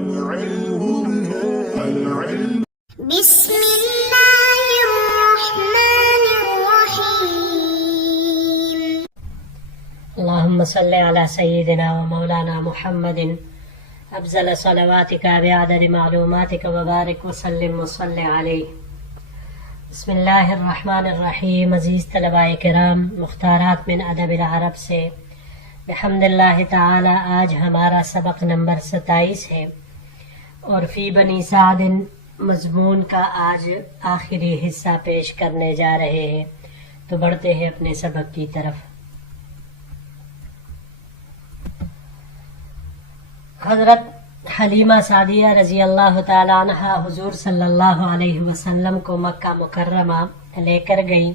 بسم اللہ الرحمن الرحیم اللهم صل على سيدنا ومولانا محمد افضل صلواتك بعدد معلوماتك وبارك وسلم وصل عليه. بسم اللہ الرحمن الرحیم. عزیز طلباء کرام، مختارات من ادب العرب سے بحمد اللہ تعالی آج ہمارا سبق نمبر 27 ہے اور فی بنی سعد مضمون کا آج آخری حصہ پیش کرنے جا رہے ہیں. تو بڑھتے ہیں اپنے سبق کی طرف. حضرت حلیمہ سعدیہ رضی اللہ تعالی عنہ حضور صلی اللہ علیہ وسلم کو مکہ مکرمہ لے کر گئی،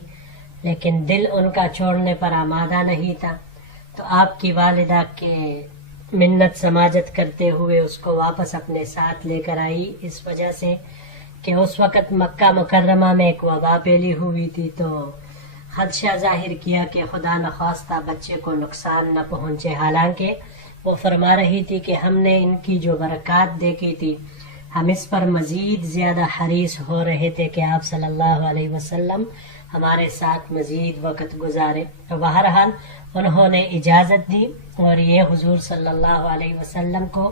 لیکن دل ان کا چھوڑنے پر آمادہ نہیں تھا. تو آپ کی والدہ کے منت سماجت کرتے ہوئے اس کو واپس اپنے ساتھ لے کر آئی، اس وجہ سے کہ اس وقت مکہ مکرمہ میں ایک وبا پھیلی ہوئی تھی. تو خدشہ ظاہر کیا کہ خدا نخواستہ بچے کو نقصان نہ پہنچے. حالانکہ وہ فرما رہی تھی کہ ہم نے ان کی جو برکات دیکھی تھی، ہم اس پر مزید زیادہ حریص ہو رہے تھے کہ آپ صلی اللہ علیہ وسلم ہمارے ساتھ مزید وقت گزارے. تو بہرحال انہوں نے اجازت دی اور یہ حضور صلی اللہ علیہ وسلم کو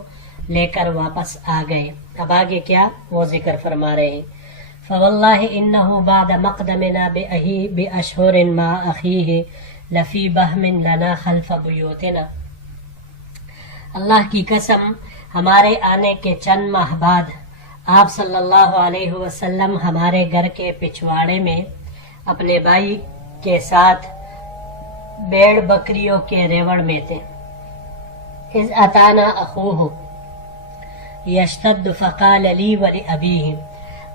لے کر واپس آ گئے. اب آگے کیا وہ ذکر فرما رہے ہیں. فواللہ انہ بعد مقدمنا باشہر ما اخیہ لفی بہم لنا خلف بیوتنا. اللہ کی قسم، ہمارے آنے کے چند ماہ بعد آپ صلی اللہ علیہ وسلم ہمارے گھر کے پچھواڑے میں اپنے بھائی کے ساتھ بیڑ بکریوں کے ریوڑ میں تھے. اذ اتانا اخوہ یشتد فقال لی ولابیہ.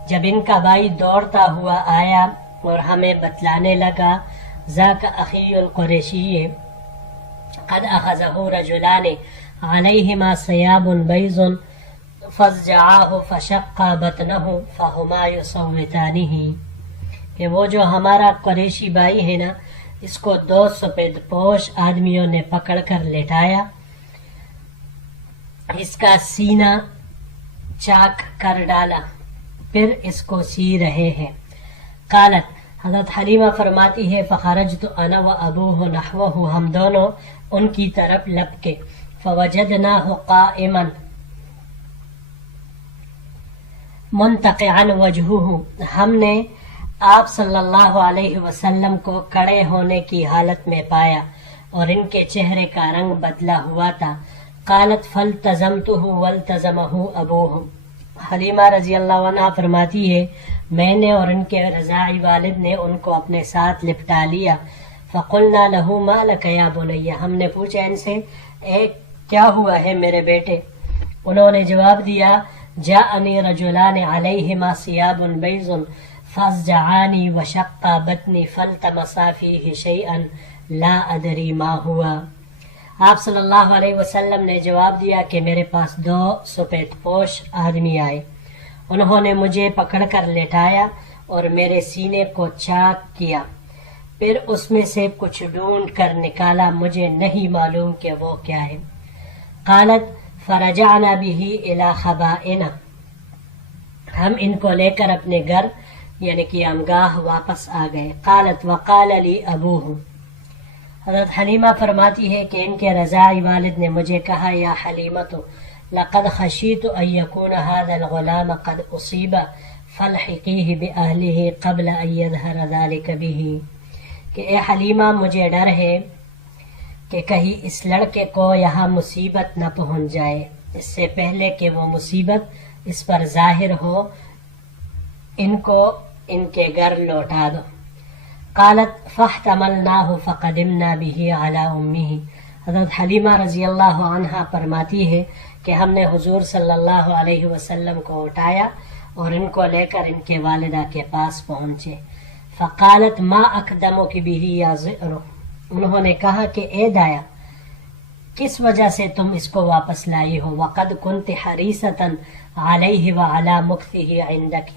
جب ان کا بھائی دوڑتا ہوا آیا اور ہمیں بتلانے لگا، ذاک اخی القریشی قد اخذہ رجلان علیہما ثیاب بیض فضجعاہ فشق بطنہ فہما یصوتانہ. کہ وہ جو ہمارا قریشی بھائی ہے نا، اس کو 2 سفید پوش آدمیوں نے پکڑ کر لٹایا، اس کا سینہ چاک کر ڈالا، پھر اس کو سی رہے ہیں. قالت، حضرت حلیمہ فرماتی ہے، فخرجت انا و ابوہ نحوہ، ہم دونوں ان کی طرف لپکے. فوجدناہ قائما منتقعا وجہہ، ہم نے آپ صلی اللہ علیہ وسلم کو کڑے ہونے کی حالت میں پایا اور ان کے چہرے کا رنگ بدلا ہوا تھا. قالت فالتزمتہ والتزمہ ابوہ. حلیمہ رضی اللہ عنہ فرماتی ہے، میں نے اور ان کے رضاعی والد نے ان کو اپنے ساتھ لپٹا لیا. فقلنا لہ ما لک یا بنی، ہم نے پوچھا ان سے، کیا ہوا ہے میرے بیٹے؟ انہوں نے جواب دیا، جاءنی رجلان علیہما ثیاب بیض فاضجعانی وشق بطنی فالتمسا فیہ شیئا لا ادری ما ہوا. آپ صلی اللہ علیہ وسلم نے جواب دیا کہ میرے پاس 2 سفید پوش آدمی آئے، انہوں نے مجھے پکڑ کر لٹایا اور میرے سینے کو چاک کیا، پھر اس میں سے کچھ ڈھونڈ کر نکالا، مجھے نہیں معلوم کہ وہ کیا ہے. قالت فرجعنا به الى خبائنا، ہم ان کو لے کر اپنے گھر یعنی کہ ہمگاہ واپس آ گئے. قالت وقال لی ابوہ، حضرت حلیمہ فرماتی ہے کہ ان کے رضاعی والد نے مجھے کہا، یا حلیمۃ لقد خشیت ان یکون هذا الغلام قد اصیب فالحقیہ باہلہ قبل ان یظہر ذلک بہ. کہ اے حلیمہ، مجھے ڈر ہے کہ کہیں اس لڑکے کو یہاں مصیبت نہ پہنچ جائے، اس سے پہلے کہ وہ مصیبت اس پر ظاہر ہو، ان کو ان کے گھر لوٹا دو. قالت فاحتملناہ فقدمنا به علی امہ. حضرت حلیمہ رضی اللہ عنہ فرماتی ہے کہ ہم نے حضور صلی اللہ علیہ وسلم کو اٹھایا اور ان کو لے کر ان کے والدہ کے پاس پہنچے. فقالت ما اقدمک به یا زئر، انہوں نے کہا کہ اے دایا، کس وجہ سے تم اس کو واپس لائی ہو؟ وقد كنت حریصۃ علیہ وعلی مکثہ عندک،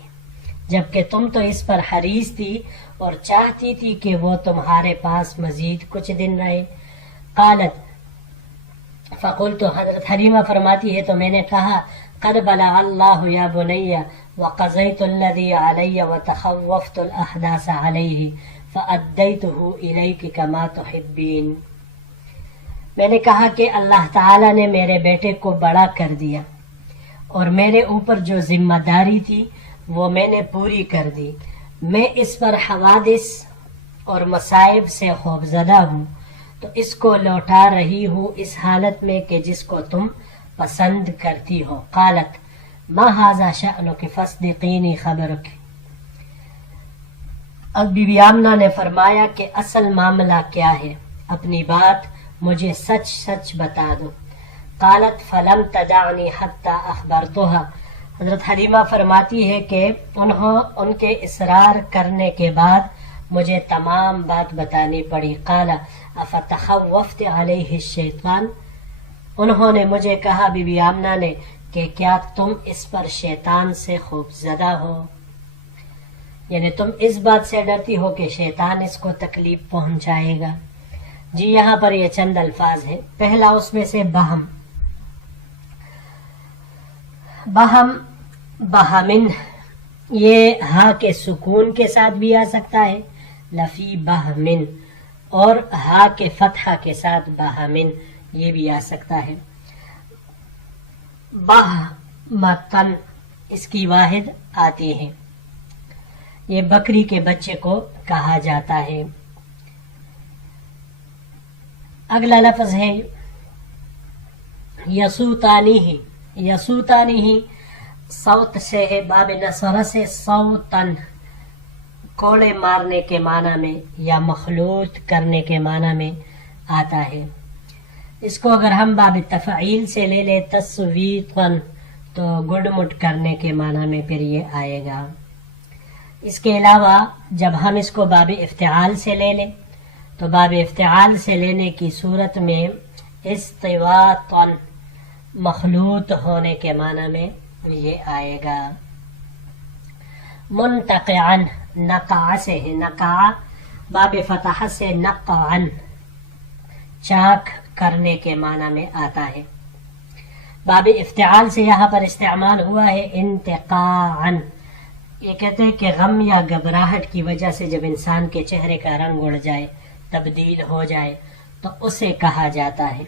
جبکہ تم تو اس پر حریص تھی اور چاہتی تھی کہ وہ تمہارے پاس مزید کچھ دن رہے. قالت فقلت، حضرت حلیمہ فرماتی ہے تو میں نے کہا، قد بلغ اللہ یا بنی وقضیت الذی علی وتخوفت الاحداث علیہ فأدیتہ الیک کما تحبین. میں نے کہا کہ اللہ تعالیٰ نے میرے بیٹے کو بڑا کر دیا اور میرے اوپر جو ذمہ داری تھی وہ میں نے پوری کر دی. میں اس پر حوادث اور مصائب سے خوفزدہ ہوں تو اس کو لوٹا رہی ہوں اس حالت میں کہ جس کو تم پسند کرتی ہو. قالت ما ھذا شأنک فاصدقینی خبرک. اب بی بی آمنہ نے فرمایا کہ اصل معاملہ کیا ہے، اپنی بات مجھے سچ سچ بتا دو. قالت فلم تدعنی حتی اخبرتها. حضرت حلیمہ فرماتی ہے کہ ان کے اصرار کرنے کے بعد مجھے تمام بات بتانی پڑی. قال افتخوفت علیہ الشیطان. انہوں نے مجھے کہا، بی بی آمنہ نے، کہ کیا تم اس پر شیطان سے خوفزدہ ہو، یعنی تم اس بات سے ڈرتی ہو کہ شیطان اس کو تکلیف پہنچائے گا. جی یہاں پر یہ چند الفاظ ہیں. پہلا اس میں سے بہم. بہم، بہمن، یہ ہا کے سکون کے ساتھ بھی آ سکتا ہے، لفی بہمن، اور ہا کے فتحہ کے ساتھ بہمن، یہ بھی آ سکتا ہے. بہمتن اس کی واحد آتی ہے. یہ بکری کے بچے کو کہا جاتا ہے. اگلا لفظ ہے یسوتانی ہی. یسوتانی ہی صوت سے ہے، باب نصرہ سے صوتن، کوڑے مارنے کے معنی میں یا مخلوط کرنے کے معنی میں آتا ہے. اس کو اگر ہم باب تفعیل سے لے لیں تصویتن تو گڈ مٹ کرنے کے معنی میں پھر یہ آئے گا. اس کے علاوہ جب ہم اس کو باب افتعال سے لے لیں تو باب افتعال سے لینے کی صورت میں استواطن، مخلوط ہونے کے معنی میں یہ آئے گا. منتقعن، نقع سے ہے، نقع باب فتح سے نقعن، چاک کرنے کے معنی میں آتا ہے. باب افتعال سے یہاں پر استعمال ہوا ہے انتقاعن. یہ کہتے ہیں کہ غم یا گھبراہٹ کی وجہ سے جب انسان کے چہرے کا رنگ اڑ جائے، تبدیل ہو جائے، تو اسے کہا جاتا ہے.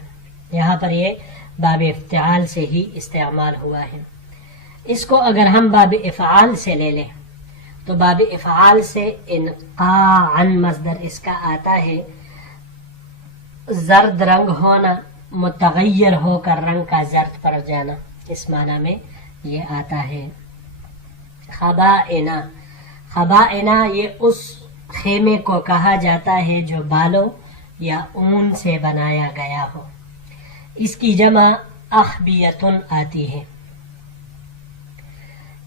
یہاں پر یہ باب افتعال سے ہی استعمال ہوا ہے. اس کو اگر ہم باب افعال سے لے لیں تو باب افعال سے انقاعن مصدر اس کا آتا ہے. زرد رنگ ہونا، متغیر ہو کر رنگ کا زرد پڑ جانا، اس معنی میں یہ آتا ہے. خبائنا، خبائنا یہ اس خیمے کو کہا جاتا ہے جو بالوں یا اون سے بنایا گیا ہو. اس کی جمع اخبیتن آتی ہے.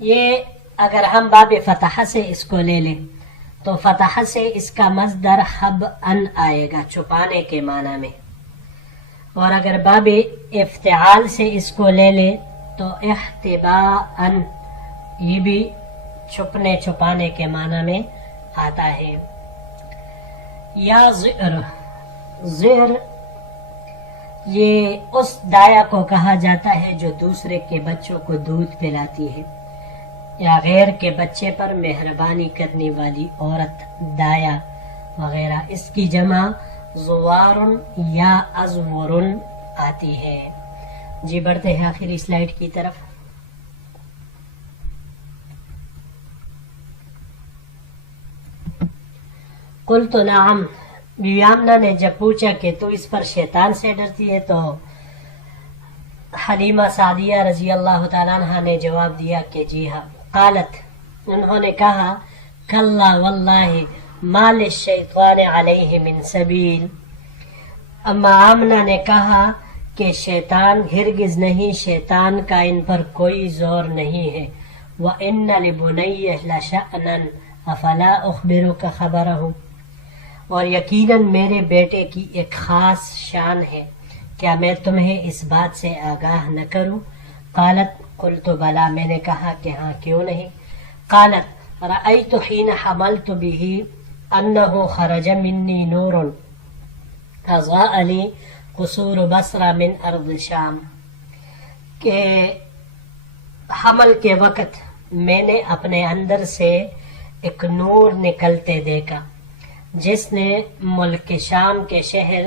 یہ اگر ہم باب فتح سے اس کو لے لیں تو فتح سے اس کا مصدر خبأن آئے گا، چھپانے کے معنی میں. اور اگر باب افتعال سے اس کو لے لیں تو احتباءن، یہ بھی چھپنے چھپانے کے معنی میں آتا ہے. یا زئر، زئر یہ اس دایا کو کہا جاتا ہے جو دوسرے کے بچوں کو دودھ پلاتی ہے یا غیر کے بچے پر مہربانی کرنے والی عورت، دایا وغیرہ. اس کی جمع زوارن یا ازورن آتی ہے. جی بڑھتے ہیں آخری سلائیڈ کی طرف. قلت نعم. بی آمنہ نے جب پوچھا کہ تو اس پر شیطان سے ڈرتی ہے تو حلیمہ سعدیہ رضی اللہ تعالیٰ عنہ نے جواب دیا کہ جی ہاں. قالت، انہوں نے کہا کلا واللہ ما للشیطان علیہ من سبیل. اما آمنہ نے کہا کہ شیطان ہرگز نہیں، شیطان کا ان پر کوئی زور نہیں ہے. وَإِنَّ لِبُنَيَّ لَشَأْنًا أَفَلَا أُخْبِرُكَ خَبَرَهُ. اور یقیناً میرے بیٹے کی ایک خاص شان ہے، کیا میں تمہیں اس بات سے آگاہ نہ کروں؟ قالت قلت بلا، میں نے کہا کہ ہاں کیوں نہیں. قالت رأيت حين حملت به أنه خرج مني نور أضاء لي قصور بصرة من أرض شام. کہ حمل کے وقت میں نے اپنے اندر سے ایک نور نکلتے دیکھا جس نے ملک شام کے شہر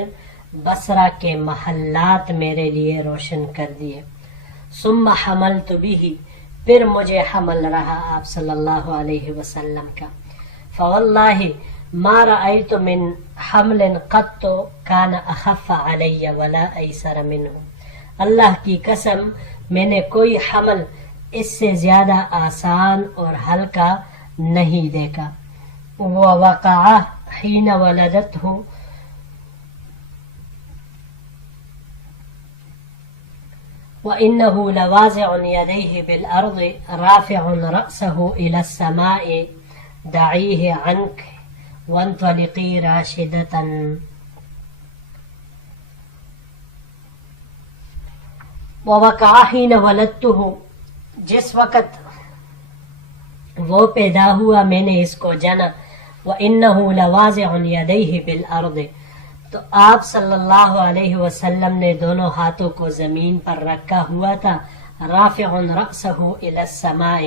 بصرہ کے محلات میرے لیے روشن کر دیے. ثم حملت به، پھر مجھے حمل رہا آپ صلی اللہ علیہ وسلم کا. فواللہ ما رأیت من حمل قط کان اخف علی ولا ایسر منہ، اللہ کی قسم میں نے کوئی حمل اس سے زیادہ آسان اور ہلکا نہیں دیکھا. ووقع حین ولدتہ، وإنه لوازع يديه بالأرض رافع رأسه إلى السماء دعيه عنك وانطلقي راشدة. ووقع حين ولدته، جس وقت وہ پیدا ہوا میں نے اس کو جنا. وإنه لوازع يديه بالأرض، تو آپ صلی اللہ علیہ وسلم نے دونوں ہاتھوں کو زمین پر رکھا ہوا تھا. رافع رأسہ إلى السماء،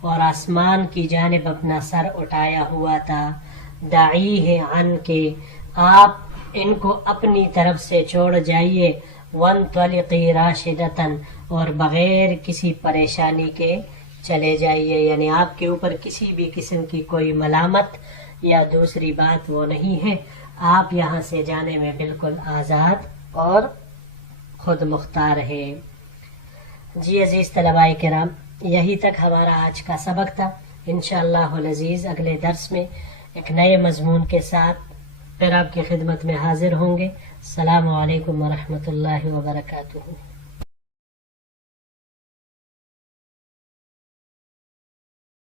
اور آسمان کی جانب اپنا سر اٹھایا ہوا تھا. دعیہ عنک، آپ ان کو اپنی طرف سے چھوڑ جائیے. وانطلقی راشدۃ، اور بغیر کسی پریشانی کے چلے جائیے، یعنی آپ کے اوپر کسی بھی قسم کی کوئی ملامت یا دوسری بات وہ نہیں ہے، آپ یہاں سے جانے میں بالکل آزاد اور خود مختار ہے. جی عزیز طلباء کرام، یہی تک ہمارا آج کا سبق تھا. انشاءاللہ العزیز اگلے درس میں ایک نئے مضمون کے ساتھ پھر آپ کی خدمت میں حاضر ہوں گے. السلام علیکم ورحمۃ اللہ وبرکاتہ.